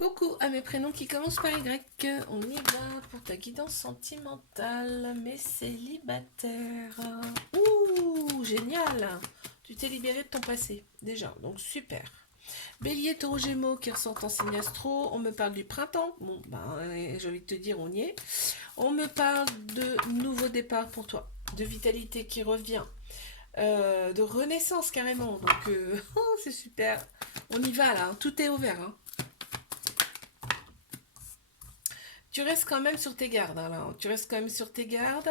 Coucou à mes prénoms qui commencent par Y. On y va pour ta guidance sentimentale, mais célibataire. Ouh, génial! Tu t'es libéré de ton passé, déjà, donc super. Bélier, taureau, gémeaux qui ressortent en signe astro. On me parle du printemps. Bon, ben, j'ai envie de te dire, on y est. On me parle de nouveau départ pour toi, de vitalité qui revient, de renaissance carrément. Donc, oh, c'est super. On y va là, hein. Tout est ouvert, hein. Tu restes quand même sur tes gardes, hein, là. Tu restes quand même sur tes gardes,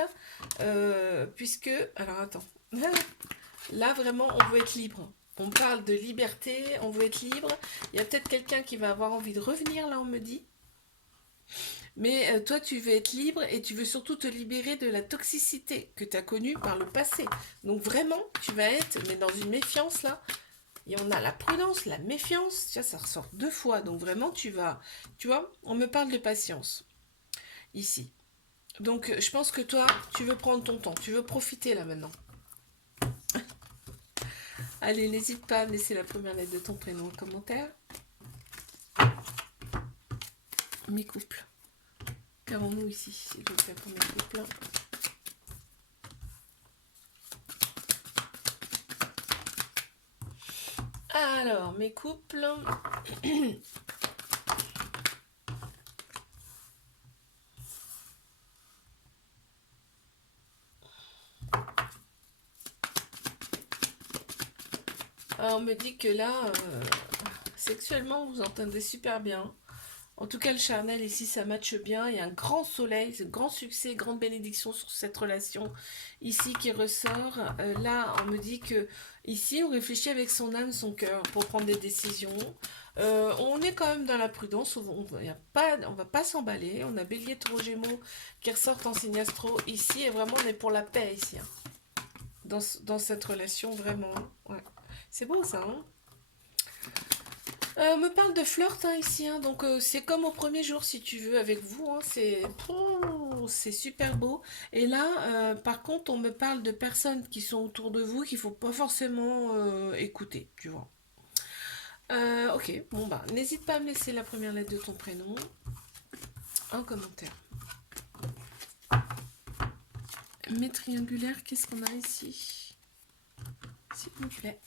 puisque... Alors, attends. Là, vraiment, on veut être libre. On parle de liberté, on veut être libre. Il y a peut-être quelqu'un qui va avoir envie de revenir, là, on me dit. Mais toi, tu veux être libre et tu veux surtout te libérer de la toxicité que tu as connue par le passé. Donc, vraiment, tu vas être, mais dans une méfiance, là. Et on a la prudence, la méfiance. Tiens, ça ressort deux fois. Donc, vraiment, tu vas... Tu vois, on me parle de patience, ici. Donc, je pense que toi, tu veux prendre ton temps. Tu veux profiter là maintenant. Allez, n'hésite pas à me laisser la première lettre de ton prénom en commentaire. Mes couples. Qu'avons-nous ici, s'il vous plaît, pour mes couples? Alors, mes couples. Alors, on me dit que là, sexuellement, vous entendez super bien. En tout cas, le charnel ici, ça matche bien. Il y a un grand soleil, un grand succès, grande bénédiction sur cette relation ici qui ressort. Là, on me dit que ici, on réfléchit avec son âme, son cœur pour prendre des décisions. On est quand même dans la prudence. On va pas s'emballer. On a Bélier, Taureau, Gémeaux qui ressortent en signe astro ici. Et vraiment, on est pour la paix ici, hein. Dans cette relation, vraiment. Ouais. C'est beau ça, hein. On me parle de flirt, hein, ici, hein, donc c'est comme au premier jour si tu veux avec vous, hein, c'est super beau. Et là, par contre, on me parle de personnes qui sont autour de vous qu'il faut pas forcément écouter, tu vois. Ok, bon bah, n'hésite pas à me laisser la première lettre de ton prénom en commentaire. Mes triangulaires, qu'est-ce qu'on a ici? S'il vous plaît.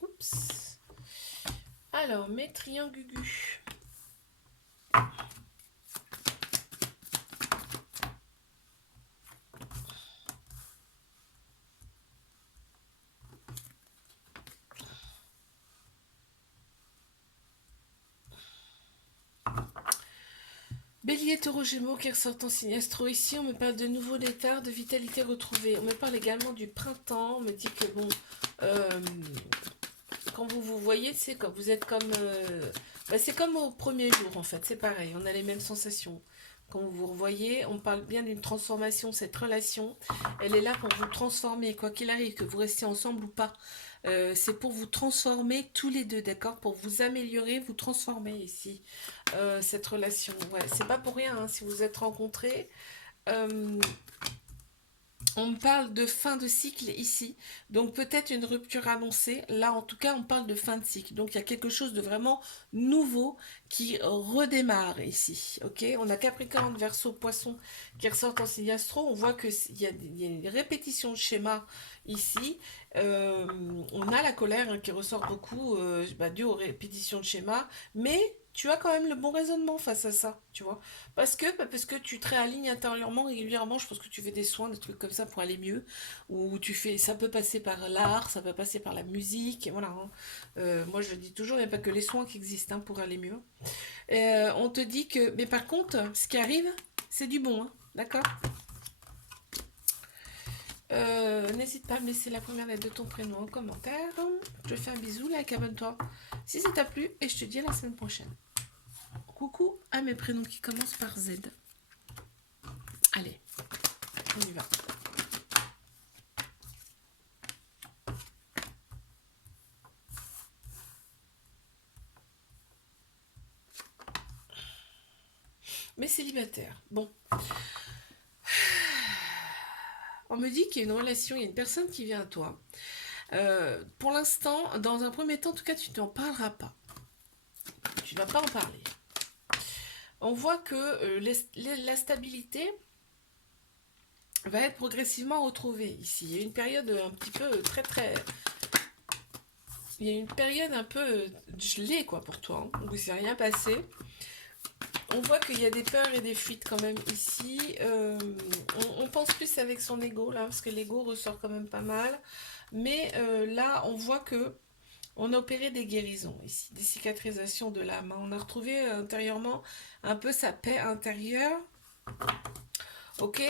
Oups. Alors, mes triangugus. Bélier, taureau, gémeaux qui ressortent en signe astro. Ici, on me parle de nouveaux départs, de vitalité retrouvée. On me parle également du printemps. On me dit que bon, euh, quand vous vous voyez, c'est quand vous êtes comme, c'est comme au premier jour en fait. C'est pareil. On a les mêmes sensations. Quand vous vous revoyez, on parle bien d'une transformation. Cette relation, elle est là pour vous transformer, quoi qu'il arrive, que vous restiez ensemble ou pas. C'est pour vous transformer tous les deux, d'accord? Pour vous améliorer, vous transformer ici, cette relation. Ouais, c'est pas pour rien, hein, si vous êtes rencontrés. Euh, on me parle de fin de cycle ici, donc peut-être une rupture annoncée. Là, en tout cas, on parle de fin de cycle. Donc il y a quelque chose de vraiment nouveau qui redémarre ici. Ok, on a Capricorne, Verseau, Poisson qui ressortent en signe astro. On voit que il y a une répétition de schéma ici. Euh, on a la colère, hein, qui ressort beaucoup, due aux répétitions de schéma, mais tu as quand même le bon raisonnement face à ça, tu vois. Parce que tu te réalignes intérieurement régulièrement. Je pense que tu fais des soins, des trucs comme ça pour aller mieux. Ou tu fais, ça peut passer par l'art, ça peut passer par la musique, et voilà, hein. Moi, je dis toujours, il n'y a pas que les soins qui existent, hein, pour aller mieux. On te dit que, mais par contre, ce qui arrive, c'est du bon, hein, d'accord? N'hésite pas à me laisser la première lettre de ton prénom en commentaire. Je te fais un bisou, like, abonne-toi si ça t'a plu, et je te dis à la semaine prochaine. Coucou à mes prénoms qui commencent par Z. Allez, on y va. Mais célibataire. Bon, On me dit qu'il y a une relation, il y a une personne qui vient à toi. Pour l'instant, dans un premier temps, en tout cas, tu n'en parleras pas. Tu ne vas pas en parler. On voit que la stabilité va être progressivement retrouvée ici. Il y a une période un petit peu il y a une période un peu gelée quoi pour toi, hein, où il ne s'est rien passé. On voit qu'il y a des peurs et des fuites quand même ici. On pense plus avec son ego là, parce que l'ego ressort quand même pas mal. Mais là, on voit que on a opéré des guérisons ici, des cicatrisations de l'âme. On a retrouvé intérieurement un peu sa paix intérieure, ok,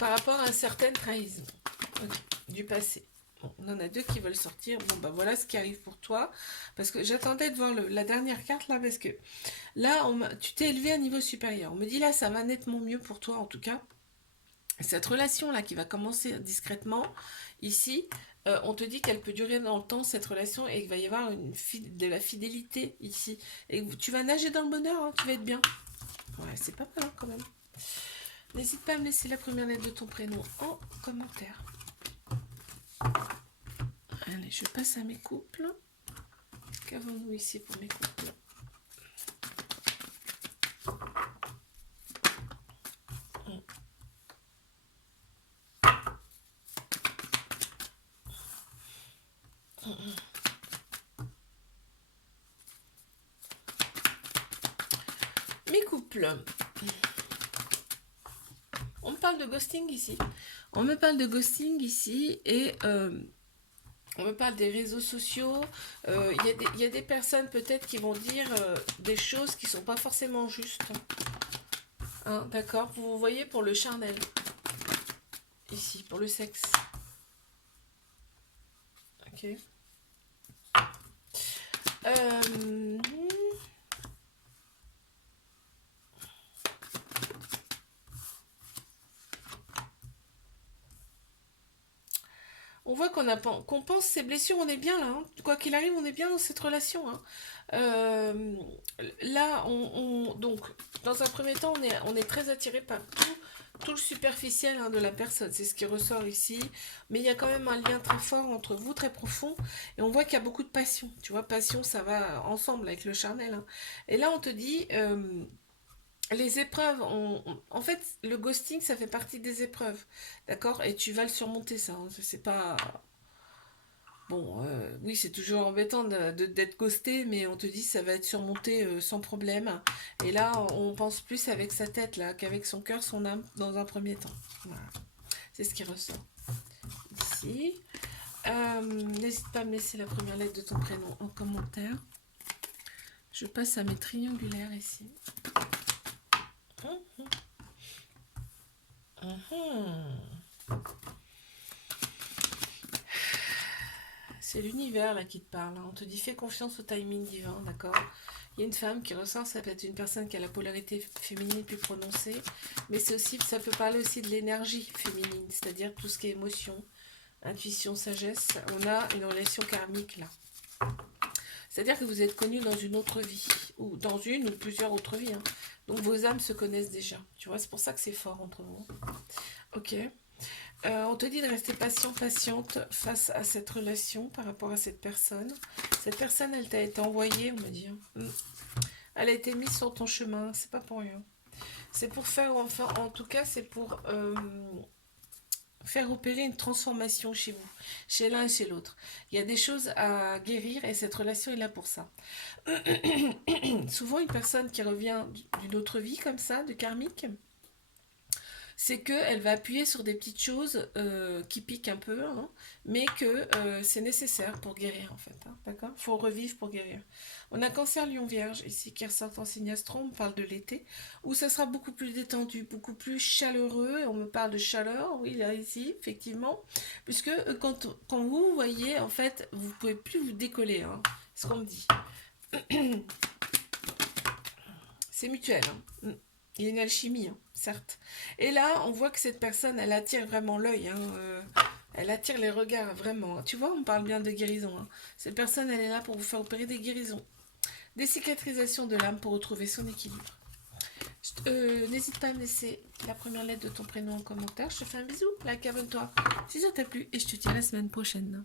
par rapport à certaines trahisons du passé. Bon, on en a deux qui veulent sortir. Bon, bah voilà ce qui arrive pour toi. Parce que j'attendais de voir la dernière carte là, parce que là, tu t'es élevé à un niveau supérieur. On me dit là, ça va nettement mieux pour toi en tout cas. Cette relation-là qui va commencer discrètement, ici, on te dit qu'elle peut durer dans le temps, cette relation, et qu'il va y avoir de la fidélité ici. Et tu vas nager dans le bonheur, hein, tu vas être bien. Ouais, c'est pas mal hein, quand même. N'hésite pas à me laisser la première lettre de ton prénom en commentaire. Allez, je passe à mes couples. Qu'avons-nous ici pour mes couples? Mes couples. On me parle de ghosting ici. On me parle de ghosting ici et on me parle des réseaux sociaux. Il y a des personnes peut-être qui vont dire des choses qui sont pas forcément justes. Hein, d'accord? Vous voyez pour le charnel. Ici, pour le sexe. Ok. On voit qu'on pense ses blessures, on est bien là. Hein. Quoi qu'il arrive, on est bien dans cette relation. Hein. Là, donc, dans un premier temps, on est très attiré par tout le superficiel hein, de la personne. C'est ce qui ressort ici. Mais il y a quand même un lien très fort entre vous, très profond. Et on voit qu'il y a beaucoup de passion. Tu vois, passion, ça va ensemble avec le charnel. Hein. Et là, on te dit... les épreuves, en fait, le ghosting, ça fait partie des épreuves, d'accord? Et tu vas le surmonter, ça. Hein. C'est pas... Bon, oui, c'est toujours embêtant d'être ghosté, mais on te dit ça va être surmonté sans problème. Et là, on pense plus avec sa tête là qu'avec son cœur, son âme, dans un premier temps. Voilà. C'est ce qui ressort ici. N'hésite pas à me laisser la première lettre de ton prénom en commentaire. Je passe à mes triangulaires ici. C'est l'univers là qui te parle. Hein. On te dit fais confiance au timing divin, d'accord? Il y a une femme qui ressort, ça peut être une personne qui a la polarité féminine plus prononcée, mais c'est aussi, ça peut parler aussi de l'énergie féminine, c'est-à-dire tout ce qui est émotion, intuition, sagesse. On a une relation karmique là. C'est-à-dire que vous êtes connus dans une autre vie, ou dans une ou plusieurs autres vies. Hein. Donc vos âmes se connaissent déjà. Tu vois, c'est pour ça que c'est fort entre vous. Ok. On te dit de rester patient, patiente face à cette relation par rapport à cette personne. Cette personne, elle t'a été envoyée, on me dit. Elle a été mise sur ton chemin, c'est pas pour rien. C'est pour faire, enfin, en tout cas, c'est pour faire opérer une transformation chez vous, chez l'un et chez l'autre. Il y a des choses à guérir et cette relation est là pour ça. Souvent, une personne qui revient d'une autre vie comme ça, de karmique, c'est qu'elle va appuyer sur des petites choses qui piquent un peu, hein, mais que c'est nécessaire pour guérir en fait. Hein, d'accord? Il faut revivre pour guérir. On a Cancer, Lion, Vierge ici qui ressort en signe astro, on parle de l'été, où ça sera beaucoup plus détendu, beaucoup plus chaleureux, et on me parle de chaleur, oui, là ici, effectivement, puisque quand vous voyez, en fait, vous ne pouvez plus vous décoller, hein, c'est ce qu'on me dit. C'est mutuel, hein. Il y a une alchimie, hein, certes. Et là, on voit que cette personne, elle attire vraiment l'œil. Hein, elle attire les regards, vraiment. Tu vois, on parle bien de guérison. Hein. Cette personne, elle est là pour vous faire opérer des guérisons. Des cicatrisations de l'âme pour retrouver son équilibre. N'hésite pas à me laisser la première lettre de ton prénom en commentaire. Je te fais un bisou, like, abonne-toi si ça t'a plu et je te dis à la semaine prochaine.